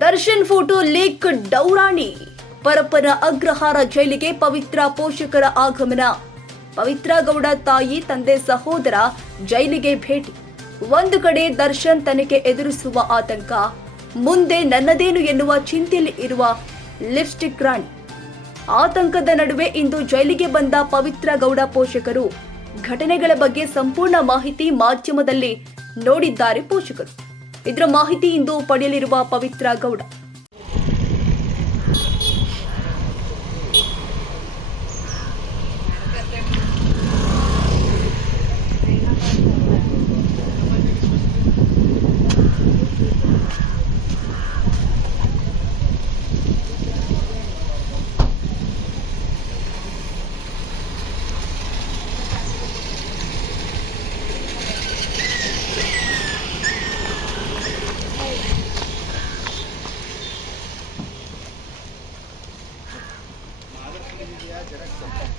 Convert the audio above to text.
Darshan photo leak ಡೌರಾಣಿ. ಪರಪ್ಪನ ಅಗ್ರಹಾರ ಜೈಲಿಗೆ ಪವಿತ್ರ ಪೋಷಕರ ಆಗಮನ. ಪವಿತ್ರ ಗೌಡ ತಾಯಿ, ತಂದೆ, ಸಹೋದರ ಜೈಲಿಗೆ ಭೇಟಿ. ಒಂದು ಕಡೆ ದರ್ಶನ್ ತನಿಖೆ ಎದುರಿಸುವ ಆತಂಕ. ಮುಂದೆ ನನ್ನದೇನು ಎನ್ನುವ ಚಿಂತೆಯಲ್ಲಿ ಇರುವ ಲಿಪ್ಸ್ಟಿಕ್ ರಾಣಿ. ಆತಂಕದ ನಡುವೆ ಇಂದು ಜೈಲಿಗೆ ಬಂದ ಪವಿತ್ರ ಗೌಡ ಪೋಷಕರು ಘಟನೆಗಳ ಬಗ್ಗೆ ಸಂಪೂರ್ಣ ಮಾಹಿತಿ ಮಾಧ್ಯಮದಲ್ಲಿ ನೋಡಿದ್ದಾರೆ ಪೋಷಕರು. ಇದರ ಮಾಹಿತಿ ಇಂದು ಪಡೆಯಲಿರುವ Pavithra Gowda. Yeah, direct contact.